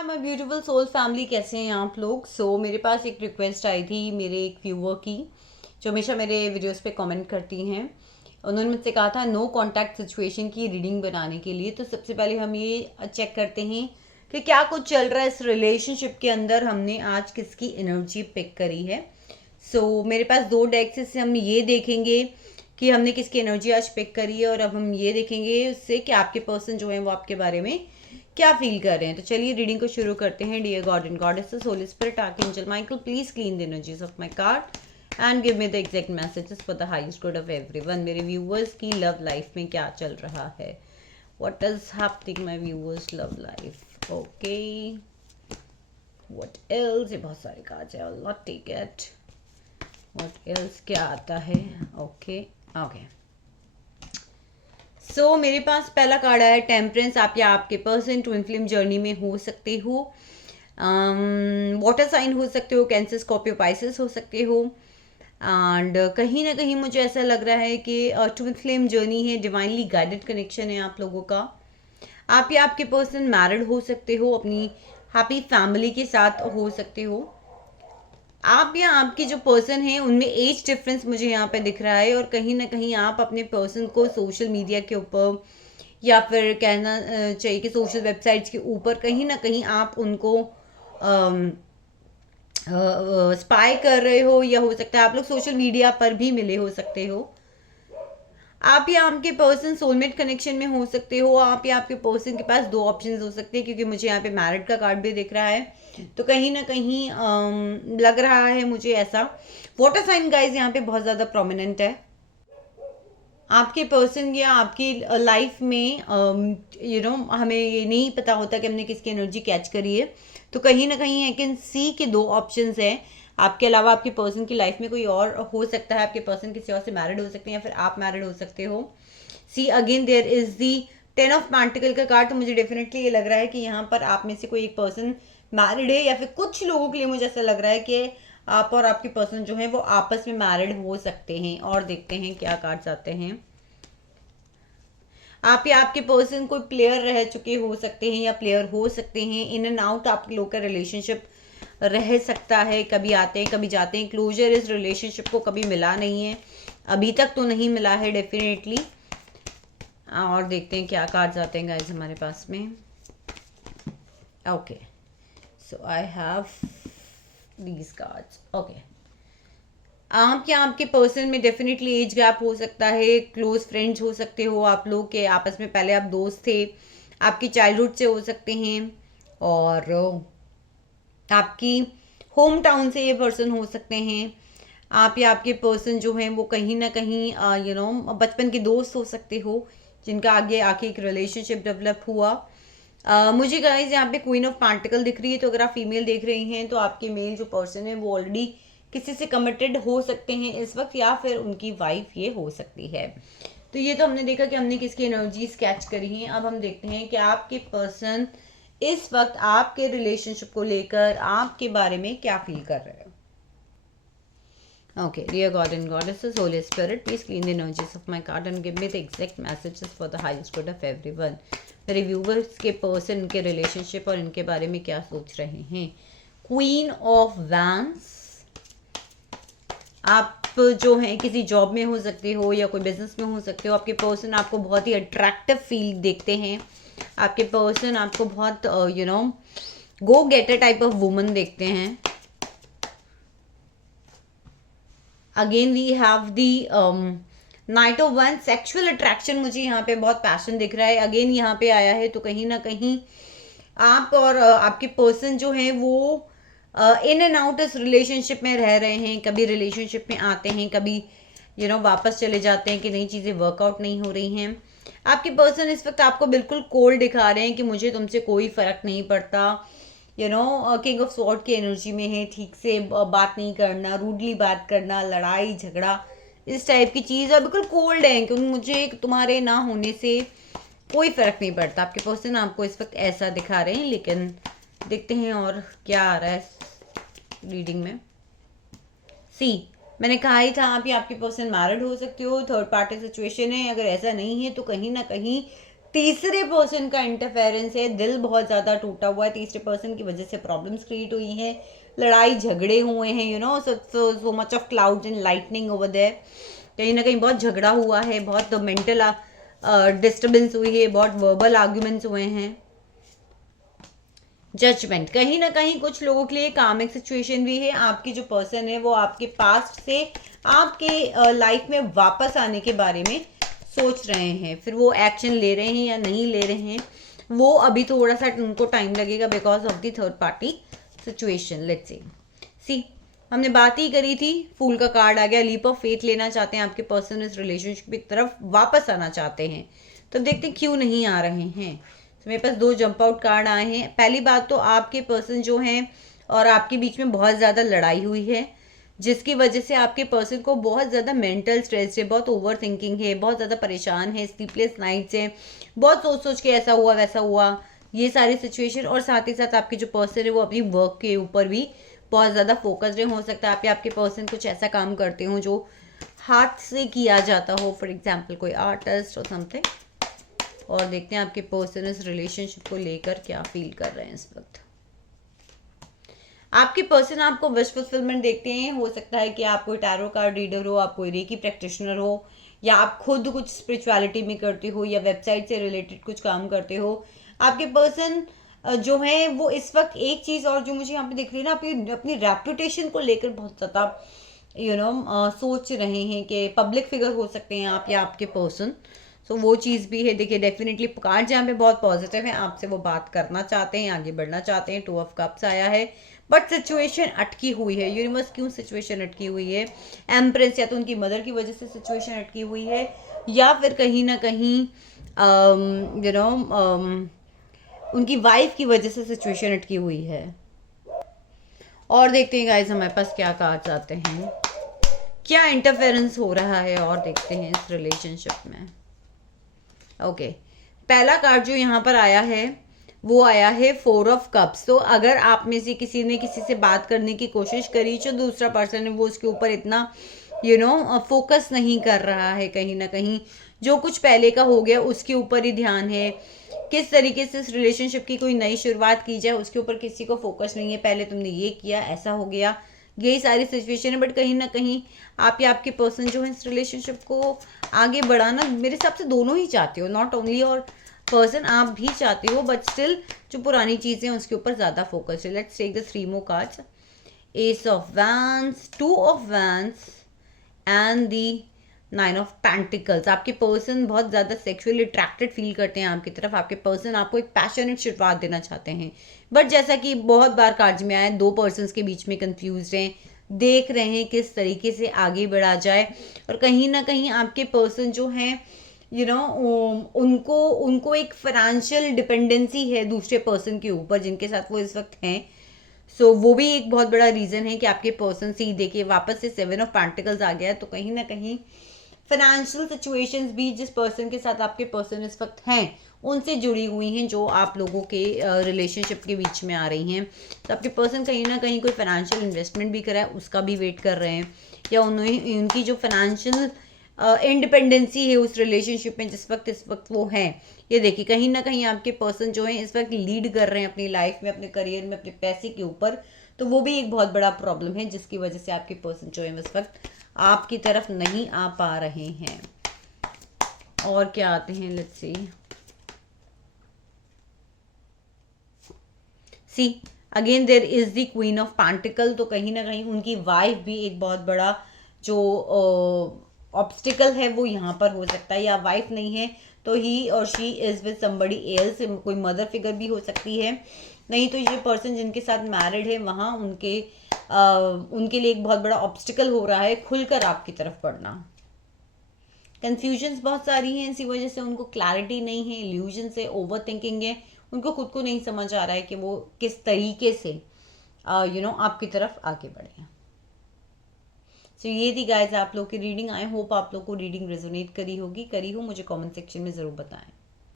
Hi my beautiful soul family, कैसे हैं आप लोग। मेरे पास एक रिक्वेस्ट आई थी मेरे एक व्यूअर की, जो हमेशा मेरे वीडियोस पे कमेंट करती हैं। उन्होंने मुझसे कहा था नो कांटेक्ट सिचुएशन की रीडिंग बनाने के लिए। तो सबसे पहले हम ये चेक करते हैं कि क्या कुछ चल रहा है इस रिलेशनशिप के अंदर। हमने आज किसकी एनर्जी पिक करी है। मेरे पास दो डेक से हम ये देखेंगे कि हमने किसकी एनर्जी आज पिक करी है, और अब हम ये देखेंगे उससे कि आपके पर्सन जो है वो आपके बारे में क्या फील कर रहे हैं। तो चलिए रीडिंग को शुरू करते हैं। Dear God and goddesses, holy spirit, archangel Michael, please clean the energies of my card and give me the exact messages for the highest good of everyone. मेरे व्यूअर्स की लव लाइफ में क्या चल रहा है, what is happening my viewers love life. Okay, what else, ये बहुत सारे कार्ड्स हैं, I will not take it. What else क्या आता है। ओके ओके, मेरे पास पहला कार्ड आया टेम्परेंस। आप या आपके पर्सन ट्विन फ्लेम जर्नी में हो सकते हो, वाटर साइन हो सकते हो, कैंसर, स्कॉर्पियो, पाइसेस हो सकते हो। एंड कहीं ना कहीं मुझे ऐसा लग रहा है कि ट्विन फ्लेम जर्नी है, डिवाइनली गाइडेड कनेक्शन है आप लोगों का। आप या आपके पर्सन मैरिड हो सकते हो, अपनी हैप्पी फैमिली के साथ हो सकते हो। आप या आपकी जो पर्सन है उनमें एज डिफरेंस मुझे यहाँ पे दिख रहा है, और कहीं ना कहीं आप अपने पर्सन को सोशल मीडिया के ऊपर या फिर कहना चाहिए कि सोशल वेबसाइट्स के ऊपर कहीं ना कहीं आप उनको स्पाई कर रहे हो, या हो सकता है आप लोग सोशल मीडिया पर भी मिले हो सकते हो। आप या आपके पर्सन सोलमेट कनेक्शन में हो सकते हो। आप या आपके पर्सन के पास दो ऑप्शंस हो सकते हैं, क्योंकि मुझे यहाँ पे मैरिड का कार्ड भी दिख रहा है। तो कहीं ना कहीं लग रहा है मुझे ऐसा। वाटर साइन गाइज यहाँ पे बहुत ज़्यादा प्रोमिनेंट है। आपके पर्सन या आपकी लाइफ में हमें ये नहीं पता होता कि हमने किसकी एनर्जी कैच करी है। तो कहीं ना कहीं आई कैन सी के दो ऑप्शंस हैं। आपके अलावा आपके पर्सन की लाइफ में कोई और हो सकता है, आपके पर्सन किसी और से मैरिड हो सकते हैं, या फिर आप मैरिड हो सकते हो। See again there is the 10 of pentacles का कार्ड। तो मुझे डेफिनेटली ये लग रहा है कि यहाँ पर आप में से कोई एक पर्सन मैरिड है, या फिर कुछ लोगों के लिए मुझे ऐसा लग रहा है कि आप और आपके पर्सन जो है वो आपस में मैरिड हो सकते हैं। और देखते हैं क्या कार्ड्स आते हैं। आप या आपके पर्सन कोई प्लेयर रह चुके हो सकते हैं, या प्लेयर हो सकते हैं। इन एंड आउट आप लोग का रिलेशनशिप रह सकता है, कभी आते हैं कभी जाते हैं। क्लोजर इस रिलेशनशिप को कभी मिला नहीं है, अभी तक तो नहीं मिला है डेफिनेटली। और देखते हैं क्या कार्ड्स आते हैं गाइस हमारे पास में। Okay, so I have these cards. Okay, आप या आपके पर्सन में डेफिनेटली एज गैप हो सकता है, क्लोज फ्रेंड्स हो सकते हो आप लोग के आपस में, पहले आप दोस्त थे, आपकी चाइल्डहुड से हो सकते हैं, और आपकी होम टाउन से ये पर्सन हो सकते हैं। आप या आपके पर्सन जो हैं वो कहीं ना कहीं बचपन के दोस्त हो सकते हो, जिनका आगे आके एक रिलेशनशिप डेवलप हुआ। मुझे गाइस यहाँ पे क्वीन ऑफ पेंटिकल दिख रही है। तो अगर आप फीमेल देख रही हैं तो आपके मेल जो पर्सन है वो ऑलरेडी किसी से कमिटेड हो सकते हैं इस वक्त, या फिर उनकी वाइफ ये हो सकती है। तो ये तो हमने देखा कि हमने किसकी एनर्जी स्केच करी है। अब हम देखते हैं कि आपके पर्सन इस वक्त आपके रिलेशनशिप को लेकर आपके बारे में क्या फील कर रहे हैं। Okay, dear God and Goddesses, Holy Spirit, please clean the energies of my card and give me the exact messages for the highest good of everyone. मेरे व्यूवर्स के पर्सन, इनके रिलेशनशिप और इनके बारे में क्या सोच रहे हैं। क्वीन ऑफ वैंस, आप जो हैं किसी जॉब में हो सकते हो, या कोई बिजनेस में हो सकते हो। आपके पर्सन आपको बहुत ही अट्रैक्टिव फील देखते हैं। आपके पर्सन आपको बहुत go getter type of woman देखते हैं। Again we have the knight of वन, सेक्सुअल अट्रैक्शन मुझे यहाँ पे बहुत पैशन दिख रहा है। अगेन यहाँ पे आया है, तो कहीं ना कहीं आप और आपके पर्सन जो है वो इन एंड आउट इस रिलेशनशिप में रह रहे हैं। कभी रिलेशनशिप में आते हैं, कभी वापस चले जाते हैं कि नई चीज़ें वर्कआउट नहीं हो रही हैं। आपके पर्सन इस वक्त आपको बिल्कुल कोल्ड दिखा रहे हैं कि मुझे तुमसे कोई फर्क नहीं पड़ता। किंग ऑफ स्वॉर्ड की एनर्जी में है, ठीक से बात नहीं करना, रूडली बात करना, लड़ाई झगड़ा, इस टाइप की चीज़, और बिल्कुल कोल्ड है कि मुझे तुम्हारे ना होने से कोई फर्क नहीं पड़ता। आपके पर्सन आपको इस वक्त ऐसा दिखा रहे हैं। लेकिन देखते हैं और क्या आ रहा है रीडिंग में। सी, मैंने कहा ही था आप या आपके पर्सन मैरिड हो सकते हो, थर्ड पार्टी सिचुएशन है। अगर ऐसा नहीं है तो कहीं ना कहीं तीसरे पर्सन का इंटरफेरेंस है, दिल बहुत ज़्यादा टूटा हुआ है, तीसरे पर्सन की वजह से प्रॉब्लम्स क्रिएट हुई हैं, लड़ाई झगड़े हुए हैं, you know, so much of clouds and lightning over there, कहीं ना कहीं बहुत झगड़ा हुआ है, बहुत मेंटल डिस्टर्बेंस हुई है, बहुत वर्बल आर्ग्यूमेंट्स हुए हैं। जजमेंट, कहीं ना कहीं कुछ लोगों के लिए कामिक सिचुएशन भी है, आपकी जो पर्सन है वो आपके पास्ट से आपके लाइफ में वापस आने के बारे में सोच रहे हैं, फिर वो एक्शन ले रहे हैं या नहीं ले रहे हैं वो अभी थोड़ा सा उनको टाइम लगेगा because of the third party situation. Let's see हमने बात ही करी थी, फूल का कार्ड आ गया, लीप ऑफ फेथ लेना चाहते हैं, आपके पर्सन इस रिलेशनशिप की तरफ वापस आना चाहते हैं, तो देखते हैं क्यों नहीं आ रहे हैं। तो मेरे पास 2 जंप आउट कार्ड आए हैं। पहली बात तो आपके पर्सन जो हैं और आपके बीच में बहुत ज़्यादा लड़ाई हुई है, जिसकी वजह से आपके पर्सन को बहुत ज़्यादा मेंटल स्ट्रेस है, बहुत ओवर थिंकिंग है, बहुत ज़्यादा परेशान है, स्लीपलेस नाइट्स है, बहुत सोच सोच के ऐसा हुआ वैसा हुआ, ये सारी सिचुएशन। और साथ ही साथ आपके जो पर्सन है वो अपनी वर्क के ऊपर भी बहुत ज़्यादा फोकस्ड है। हो सकता है आप या आपके पर्सन कुछ ऐसा काम करते हो जो हाथ से किया जाता हो, फॉर एग्जाम्पल कोई आर्टिस्ट और समथिंग। और देखते हैं आपके पर्सन इस रिलेशनशिप को लेकर क्या फील कर रहे हैं इस वक्त। आपके पर्सन आपको विश फुलफिलमेंट देखते हैं, हो सकता है कि आप कोई टैरो कार्ड रीडर हो, आप कोई रेकी प्रैक्टिशनर हो, या आप खुद कुछ स्पिरिचुअलिटी में करते हो, या वेबसाइट से रिलेटेड कुछ काम करते हो। आपके पर्सन जो है वो इस वक्त एक चीज़ और जो मुझे यहाँ पे दिख रही है ना, अपनी रेपुटेशन को लेकर बहुत ज़्यादा सोच रहे हैं कि पब्लिक फिगर हो सकते हैं आप या आपके पर्सन। सो वो चीज़ भी है। देखिए डेफिनेटली कार्ड जहाँ पे बहुत पॉजिटिव है, आपसे वो बात करना चाहते हैं, आगे बढ़ना चाहते हैं। 2 ऑफ कप्स आया है, बट सिचुएशन अटकी हुई है। यूनिवर्स क्यों सिचुएशन अटकी हुई है? एम्प्रेस, या तो उनकी मदर की वजह से सिचुएशन अटकी हुई है, या फिर कहीं ना कहीं उनकी वाइफ की वजह से सिचुएशन अटकी हुई है। और देखते हैं गाइस हमारे पास क्या कार्ड्स आते हैं, क्या इंटरफेरेंस हो रहा है, और देखते हैं इस रिलेशनशिप में। ओके, पहला कार्ड जो यहाँ पर आया है वो आया है 4 ऑफ कप्स। तो अगर आप में से किसी ने किसी से बात करने की कोशिश करी, जो दूसरा पर्सन है वो उसके ऊपर इतना फोकस नहीं कर रहा है, कहीं ना कहीं जो कुछ पहले का हो गया उसके ऊपर ही ध्यान है, किस तरीके से इस रिलेशनशिप की कोई नई शुरुआत की जाए उसके ऊपर किसी को फोकस नहीं है। पहले तुमने ये किया, ऐसा हो गया, यही सारी सिचुएशन है। बट कहीं ना कहीं आप या आपके पर्सन जो है इस रिलेशनशिप को आगे बढ़ाना मेरे हिसाब से दोनों ही चाहते हो, नॉट ओनली और पर्सन, आप भी चाहते हो, बट स्टिल जो पुरानी चीज़ें हैं उसके ऊपर ज़्यादा फोकस है। Let's take the 3 more cards, ace of wands, 2 of wands and the 9 of pentacles. आपके पर्सन बहुत ज़्यादा सेक्सुअली अट्रैक्टेड फील करते हैं आपकी तरफ। आपके पर्सन आपको एक पैशनेट शुरुआत देना चाहते हैं, बट जैसा कि बहुत बार कार्ड्स में आया, 2 पर्सन्स के बीच में कंफ्यूज हैं, देख रहे हैं किस तरीके से आगे बढ़ा जाए। और कहीं ना कहीं आपके पर्सन जो हैं उनको एक फाइनेंशियल डिपेंडेंसी है दूसरे पर्सन के ऊपर जिनके साथ वो इस वक्त हैं। सो वो भी एक बहुत बड़ा रीज़न है कि आपके पर्सन से ही देखिए वापस से 7 ऑफ पेंटिकल्स आ गया है। तो कहीं ना कहीं फाइनेंशियल सिचुएशंस भी जिस पर्सन के साथ आपके पर्सन इस वक्त हैं उनसे जुड़ी हुई हैं, जो आप लोगों के रिलेशनशिप के बीच में आ रही हैं। तो आपके पर्सन कहीं ना कहीं कोई फाइनेंशियल इन्वेस्टमेंट भी करा है, उसका भी वेट कर रहे हैं, या उनकी जो फाइनेंशियल इंडिपेंडेंसी है उस रिलेशनशिप में जिस वक्त इस वक्त वो हैं, ये देखिए कहीं ना कहीं आपके पर्सन जो है इस वक्त लीड कर रहे हैं अपनी लाइफ में, अपने करियर में, अपने पैसे के ऊपर। तो वो भी एक बहुत बड़ा प्रॉब्लम है जिसकी वजह से आपके पर्सन जो है इस वक्त आपकी तरफ नहीं आ पा रहे हैं। और क्या आते हैं, let's see again there is the queen of pentacles. तो कहीं ना कहीं उनकी वाइफ भी एक बहुत बड़ा जो ऑब्स्टिकल है वो यहाँ पर हो सकता है, या वाइफ नहीं है तो ही और she is with somebody else, कोई मदर फिगर भी हो सकती है। नहीं तो ये पर्सन जिनके साथ मैरिड है वहाँ उनके लिए एक बहुत बड़ा ऑब्स्टिकल हो रहा है खुलकर आपकी तरफ बढ़ना। कंफ्यूजन्स बहुत सारी हैं, इसी वजह से उनको क्लैरिटी नहीं है, इल्यूजन से, ओवर थिंकिंग है, उनको खुद को नहीं समझ आ रहा है कि वो किस तरीके से आपकी तरफ आगे बढ़े। सो ये थी गाइस आप लोग की रीडिंग। आई होप आप लोग को रीडिंग रेजोनेट करी हो, मुझे कमेंट सेक्शन में ज़रूर बताएं।